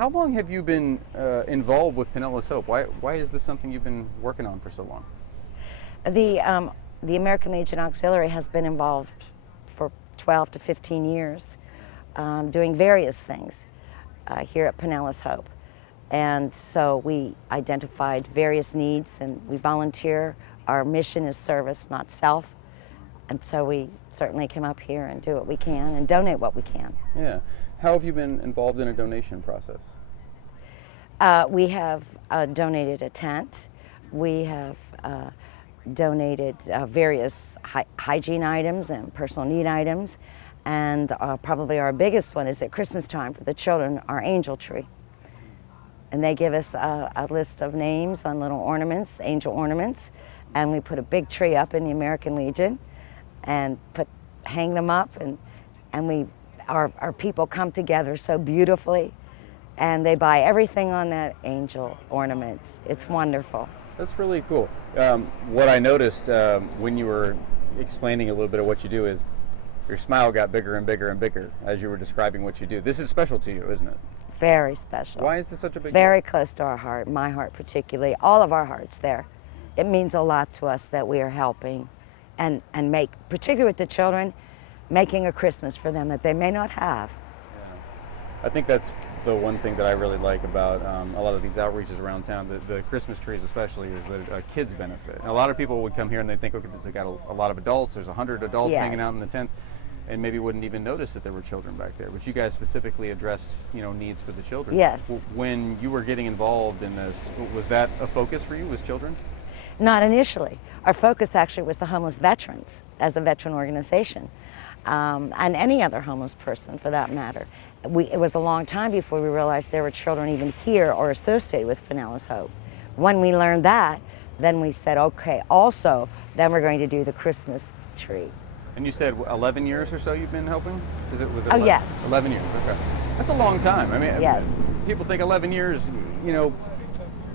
How long have you been involved with Pinellas Hope? Why is this something you've been working on for so long? The American Legion Auxiliary has been involved for 12 to 15 years, doing various things here at Pinellas Hope. And so we identified various needs and we volunteer. Our mission is service, not self. And so we certainly come up here and do what we can and donate what we can. Yeah. How have you been involved in a donation process? We have donated a tent. We have donated various hygiene items and personal need items. And probably our biggest one is at Christmas time for the children, our angel tree. And they give us a list of names on little ornaments, angel ornaments, and we put a big tree up in the American Legion and hang them up, and our people come together so beautifully, and they buy everything on that angel ornament. It's wonderful. That's really cool. What I noticed when you were explaining a little bit of what you do is your smile got bigger and bigger and bigger as you were describing what you do. This is special to you, isn't it? Very special. Why is this such a big Very deal? close to our heart, my heart particularly, all of our hearts there. It means a lot to us that we are helping and make, particularly with the children, making a Christmas for them that they may not have. Yeah. I think that's the one thing that I really like about a lot of these outreaches around town, the Christmas trees especially, is that kids benefit. And a lot of people would come here and they think, okay, they got a lot of adults, there's 100 adults Yes. hanging out in the tents, and maybe wouldn't even notice that there were children back there. But you guys specifically addressed, needs for the children. Yes. When you were getting involved in this, was that a focus for you, was children? Not initially. Our focus actually was the homeless veterans as a veteran organization, and any other homeless person for that matter. It was a long time before we realized there were children even here or associated with Pinellas Hope. When we learned that, then we said, okay, also, then we're going to do the Christmas tree. And you said 11 years or so you've been helping? Was it Oh, 11? yes. 11 years, okay. That's a long time. I mean, Yes. people think 11 years,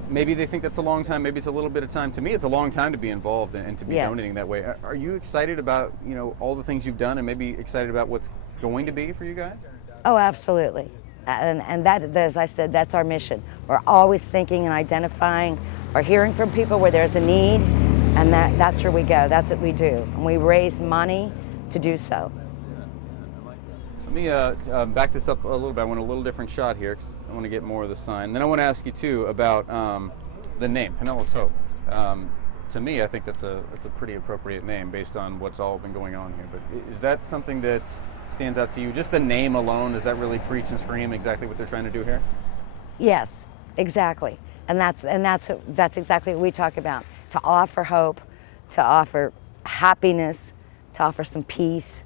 maybe they think that's a long time, maybe it's a little bit of time. To me, it's a long time to be involved and to be Yes. donating that way. Are you excited about, all the things you've done and maybe excited about what's going to be for you guys? Oh, absolutely. And that, as I said, that's our mission. We're always thinking and identifying or hearing from people where there's a need, and that's where we go. That's what we do. And we raise money to do so. Let me back this up a little bit. I want a little different shot here because I want to get more of the sign. Then I want to ask you, too, about the name, Pinellas Hope. To me, I think that's a pretty appropriate name based on what's all been going on here. But is that something that stands out to you? Just the name alone, does that really preach and scream exactly what they're trying to do here? Yes, exactly. And that's exactly what we talk about. To offer hope, to offer happiness, to offer some peace,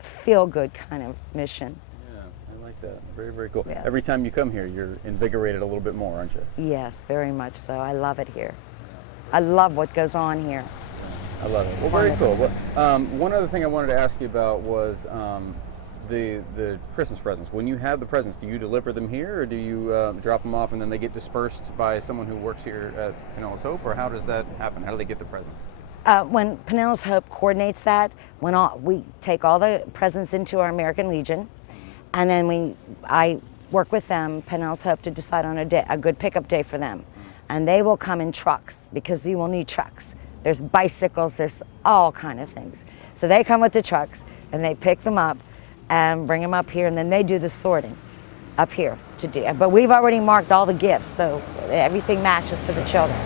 feel-good kind of mission. Yeah, I like that. Very, very cool. Yeah. Every time you come here, you're invigorated a little bit more, aren't you? Yes, very much so. I love it here. I love what goes on here. I love it. Well, very cool. Well, one other thing I wanted to ask you about was the Christmas presents. When you have the presents, do you deliver them here, or do you drop them off and then they get dispersed by someone who works here at Pinellas Hope, or how does that happen? How do they get the presents? When Pinellas Hope coordinates that, we take all the presents into our American Legion, and then I work with them, Pinellas Hope, to decide on a good pickup day for them. And they will come in trucks, because you will need trucks. There's bicycles, there's all kind of things. So they come with the trucks, and they pick them up and bring them up here, and then they do the sorting up here to do. But we've already marked all the gifts, so everything matches for the children.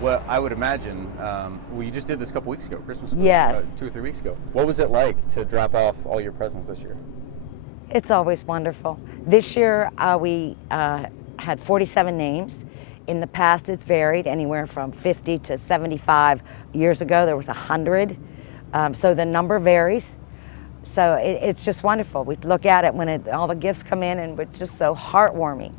Well, I would imagine, you just did this a couple weeks ago, Christmas, Yes. 2 or 3 weeks ago. What was it like to drop off all your presents this year? It's always wonderful. This year we had 47 names. In the past it's varied anywhere from 50 to 75. Years ago there was 100. So the number varies. So it's just wonderful. We look at it when all the gifts come in, and it's just so heartwarming.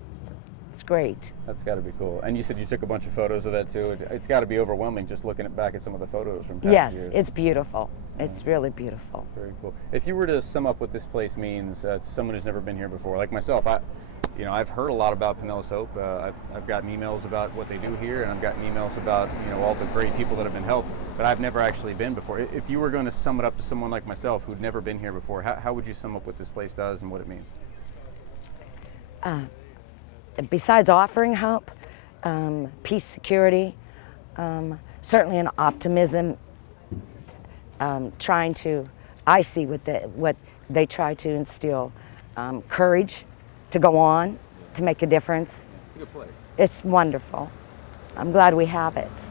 It's great. That's got to be cool. And you said you took a bunch of photos of that too. It's got to be overwhelming just looking back at some of the photos from past Yes, years. it's beautiful. It's really beautiful. Very cool. If you were to sum up what this place means to someone who's never been here before, like myself, I've heard a lot about Pinellas Hope. I've gotten emails about what they do here, and I've gotten emails about all the great people that have been helped, but I've never actually been before. If you were going to sum it up to someone like myself who'd never been here before, how would you sum up what this place does and what it means? besides offering hope, peace, security, certainly an optimism, trying to, I see what they try to instill, courage to go on, to make a difference. It's a good place. It's wonderful. I'm glad we have it.